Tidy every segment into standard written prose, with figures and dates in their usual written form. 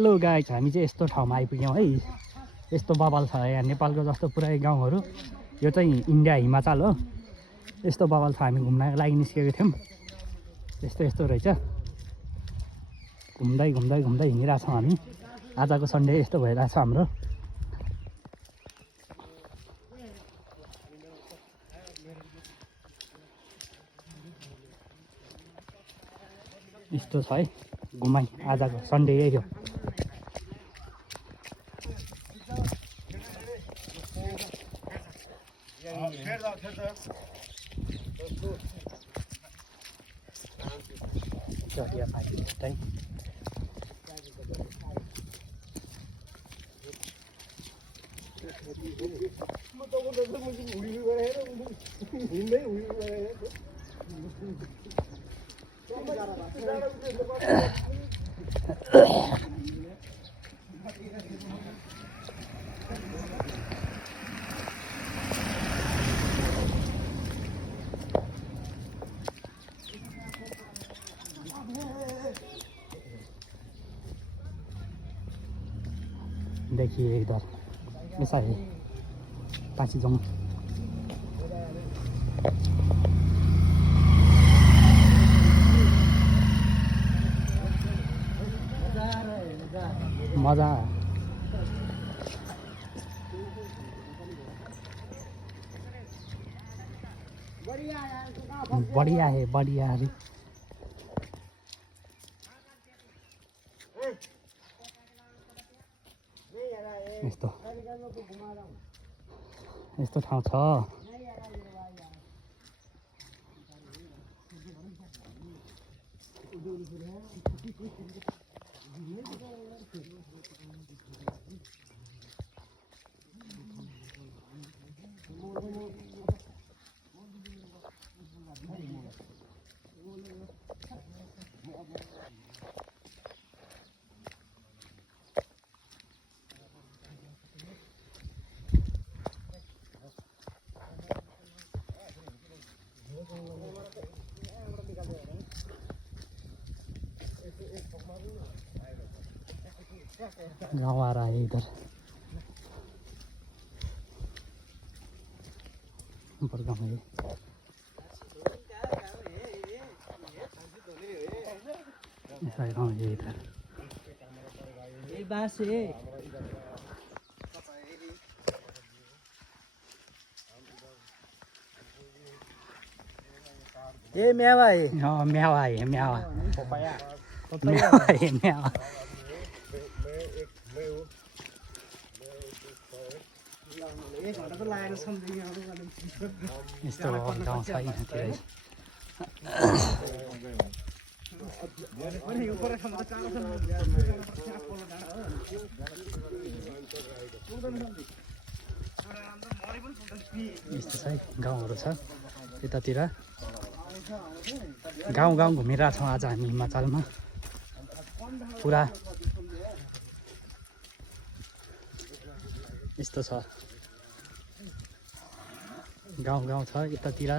Hello guys, हामी चाहिँ यस्तो ठाउँमा आइपुग्यौँ है। यस्तो बवाल छ यहाँ नेपालको जस्तो पुरै गाउँहरू। यो चाहिँ इन्डिया हिमाचल हो। यस्तो बवाल छ। हामी घुम्नको लागि निस्केको थियौँ। यस्तो रहेछ। घुम्दै हिँडिरहेछौँ हामी। आजको सन्डे यस्तो भइरहेछ हाम्रो। यस्तो छ है घुमाइ। आजको सन्डे यही हो। चलिया पानी जस्तै देखिए इधर ऐसा है पाचीजोंग। मजा बढ़िया है बढ़िया है। यस्तो ठाउँ छ। गाँव आ रहा है इधर। ऊपर गाँव है। ऐसा गाँव है इधर। ये बास है। ये मेवा है। हाँ मेवा है मेवा। मेवा है मेवा। यस्तो गाउँ छ यहाँतिर। यस्तो छ है गाउँहरू छ यतातिर। गाउँ घुमिरहेछौँ आज हामी हिमाचलमा पुरा। यस्तो छ गाउँ छ यतातिर।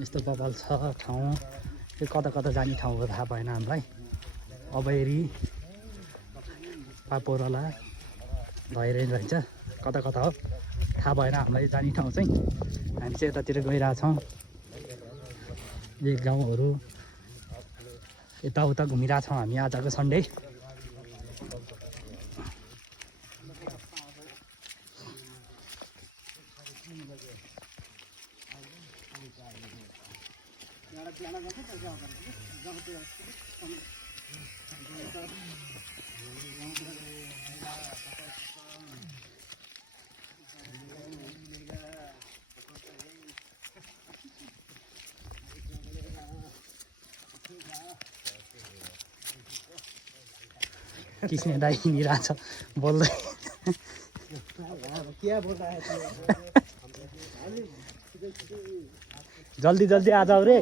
यस्तो बवाल छ ठाउँ। यो कता जाने ठाउँ हो थाहा भएन हामीलाई। अबेरी पापोरला भएर रहन्छ कता हो थाहा भएन हामीलाई। जाने ठाउँ चाहिँ हामी चाहिँ यतातिर गइरहेछौँ। यो गाउँहरू यताउता घुमिरहेछौँ हामी आजको सन्डे। किसने दाई हिँडिरहेछ बोल्दै। जल्दी आ जाऊ रे।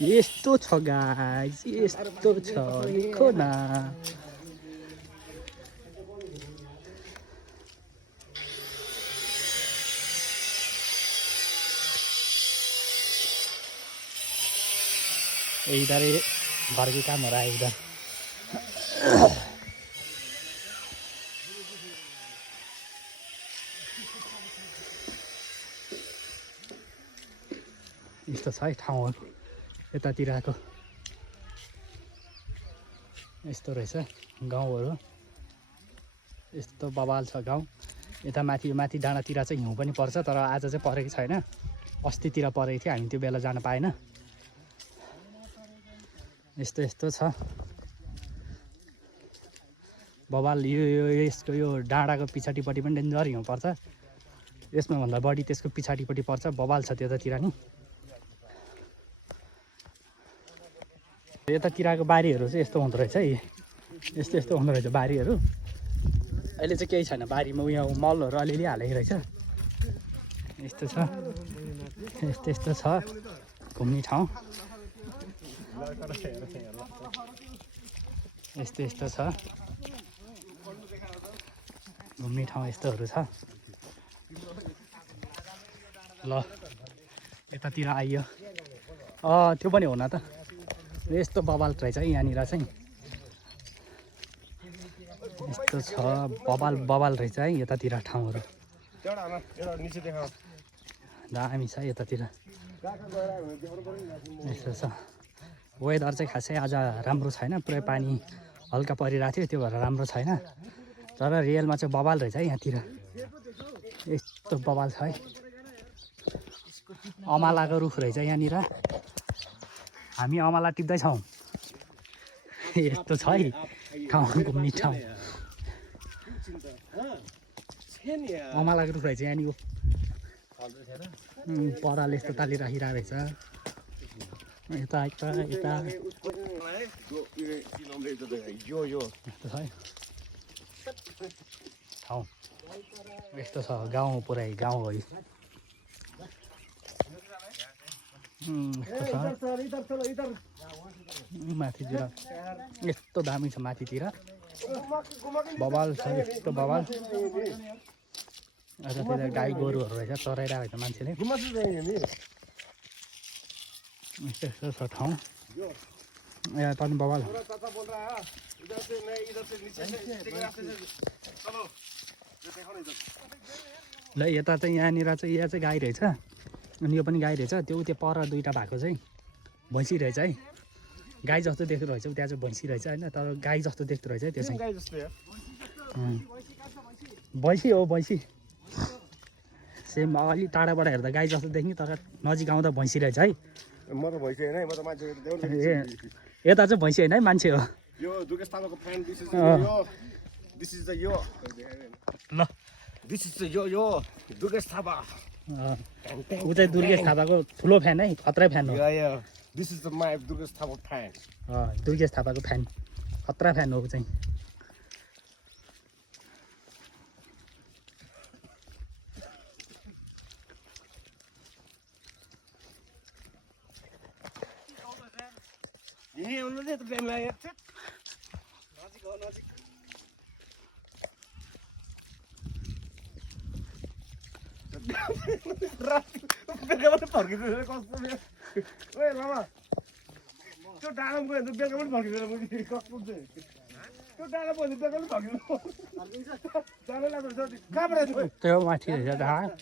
यस्तो छ गाइस, यस्तो छ देखो न। इधर घर के कामहरू आयो इधर। यस्तो छ है ठाउँहरू यतातिरको यस्तो रहेछ गाउँहरू। यस्तो बवाल छ गाउँ। यता माथि डाँडातिर चाहिँ हिउँ पनि पर्छ, तर आज चाहिँ परेको छैन। अस्तितिर परेको थियो, हामी त्यो बेला जान पाएन। यस्तो छ बवाल। यसको यो डाँडाको पछाडिपट्टि पनि डेन्जर हिउँ पर्छ। यसमा भन्दा बढी त्यसको पछाडिपट्टि पर्छ। बवाल छ त्यतातिर नि। यतातिरको बारीहरू चाहिँ यस्तो हुँदो रहेछ है। यस्तो हुँदो रहेछ बारीहरू। अहिले चाहिँ केही छैन बारीमा। यहाँ मलहरू अलिअलि हालेको रहेछ। यस्तो छ घुम्ने ठाउँ। यस्तो छ घुम्ने ठाउँ। यस्तोहरू छ। ल यतातिर आइयो। त्यो पनि हो न त। यस्तो बवाल रहेछ है यहाँनिर चाहिँ। यस्तो छ बवाल रहेछ है यतातिर ठाउँहरू। दामी छ यतातिर। यस्तो छ। वेदर चाहिँ खासै आज राम्रो छैन। पुरै पानी हल्का परिरहेको थियो, त्यो भएर राम्रो छैन। तर रियलमा चाहिँ बवाल रहेछ है यहाँतिर। यस्तो बवाल छ है। अमलाको रुख रहेछ यहाँनिर। हामी अमला टिप्दैछौँ। यस्तो छ है ठाउँ घुम्ने ठाउँ। अमलाको रुख रहेछ यहाँनिर। पराले यस्तो तालिराखिरहेको रहेछ। यता ठाउँ यस्तो छ। गाउँ पुरै गाउँ हो। माथितिर यस्तो दामी छ। माथितिर बवाल छ। यस्तो बवाल। त्यता गाई गोरुहरू रहेछ चराइरहेको रहेछ मान्छेले। यस्तो छ ठाउँ। यहाँ पनि बवाल। ल यता चाहिँ यहाँनिर चाहिँ यहाँ चाहिँ गाई रहेछ। अनि यो पनि गाई रहेछ। त्यो पर दुईवटा भएको चाहिँ भैँसी रहेछ है। गाई जस्तो देख्दो रहेछ त्यहाँ चाहिँ भैँसी रहेछ होइन। तर गाई जस्तो देख्दो रहेछ त्यो चाहिँ। भैँसी हो भैँसी। सेम अलिक टाढाबाट हेर्दा गाई जस्तो देख्ने, तर नजिक आउँदा भैँसी रहेछ है। म त भैँसी होइन है, म त मान्छे। यता चाहिँ भैँसी होइन है मान्छे हो। यो दुर्गेश थापाको फ्यान। दिस इज द यो ल दिस इज द यो दुर्गेश थापा। ऊ चाहिँ दुर्गेश थापाको ठुलो फ्यान है। खत्रै फ्यान हो। This is the my Durgesh Thapa fan. Durgesh थापाको फ्यान खतरा फ्यान हो चाहिँ। यही आउनु त टाइम लाग्यो। नजिक हो नजिक। बेलुका पनि फर्किँदैन कस्तो। ओए लामा त्यो डाँडामा गयो भने बेलुका पनि फर्किँदैन। कस्तो चाहिँ त्यो डाँडा भयो भने बेलुका पनि फर्किँदैन। जानु लाग्छ कहाँबाट त्यो माथि रहेछ डाँडा।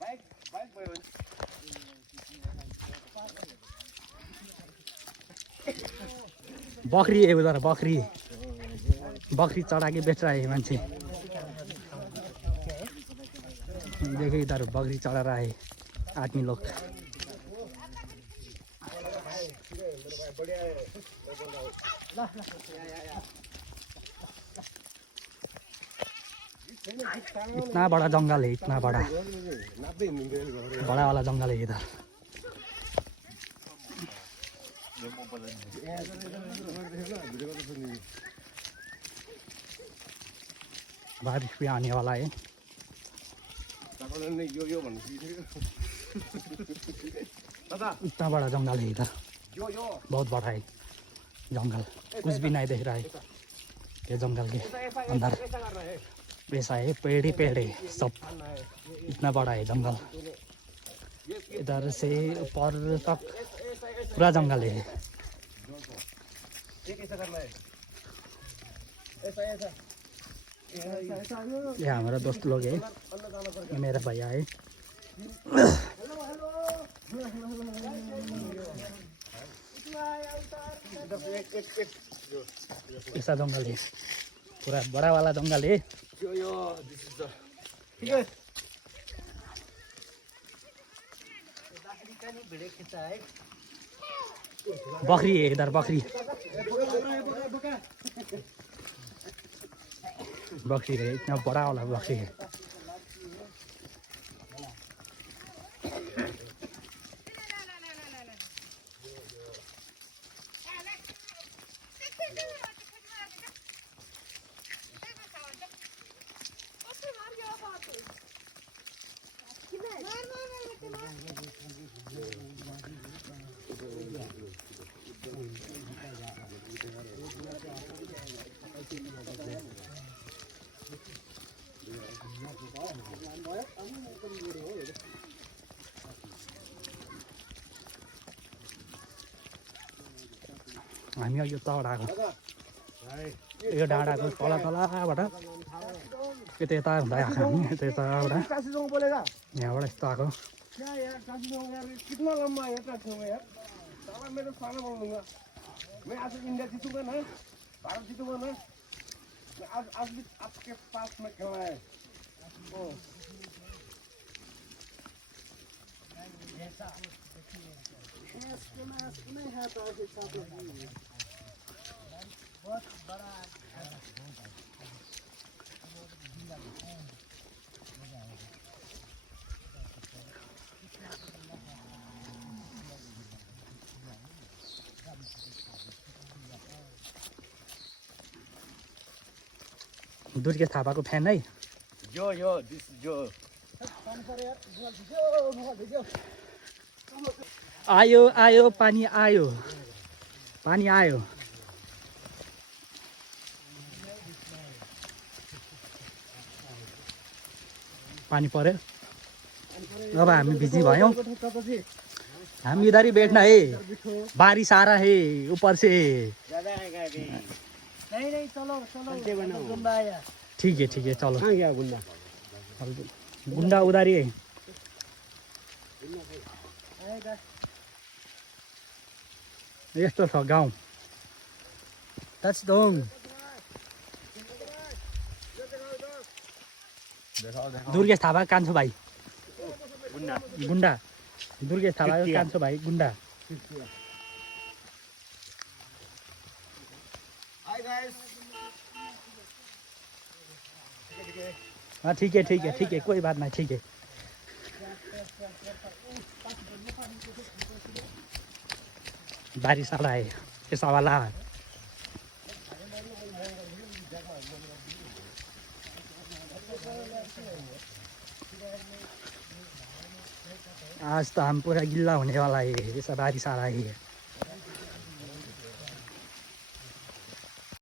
बाइक भयो भने बकरी उधर बकरी चढ़ा के बेच रहा है मान्छे। देखिए इधर बकरी चढ़ा रहा है आदमी लोग। इतना बड़ा जंगल है, इतना बड़ा वाला जंगल है इधर। बारिश भी आने वाला है। इतना बड़ा जंगल है इधर, बहुत बड़ा है जंगल। कुछ भी नहीं दिख रहा है ये जंगल के अंदर। वैसा है पेड़ ही पेड़ है सब। इतना बड़ा है जंगल। इधर से ऊपर तक पूरा जंगल है। ये कैसा करना है? ऐसा ऐसा ये हमारा दोस्त लोग है, ये मेरा भैया है। ऐसा जंगल है, पूरा बड़ा वाला जंगल है। ठीक है। बकरी है इधर, बकरी बकरी है, इतना बड़ा वाला बकरी है। हामी यो तल आएको, यो डाँडाको तल तलबाट यता यता हुँदै आएको हामी, यता यताबाट काशीसँग बोलेगा यहाँबाट यस्तो आएको। क्या यार काशीसँग यार कितना लंबा है काशीसँग यार। साला मैं तो खाना बोलूँगा, मैं आज इंडिया जीतूंगा ना, भारत जीतूंगा ना, मैं आज भी आपके पास में खेलना है। दुर्गेश थापाको फ्यान है। यो दिस जो आयो आयो पानी आयो, पानी आयो। पानी पर्यो, अब हामी बिजी भयौँ। हम इधर ही बैठना है, बारिश आ रहा है ऊपर से। नहीं चलो गुंडा आया। ठीक है चलो। कहाँ गया गुंडा? गुंडा उधारी है। यस्तो छ गाउँ। टचडाउन। दुर्गेश थापा कान्छो भाइ गुन्डा, दुर्गेश थापा कान्छो भाइ गुन्डा। हाँ ठीक है कोई बात नहीं, ठीक है। बारिश आ रहा है ऐसा वाला। आज तो हम पूरा गिल्ला होने वाला है, ऐसा बारिश आ रहा है।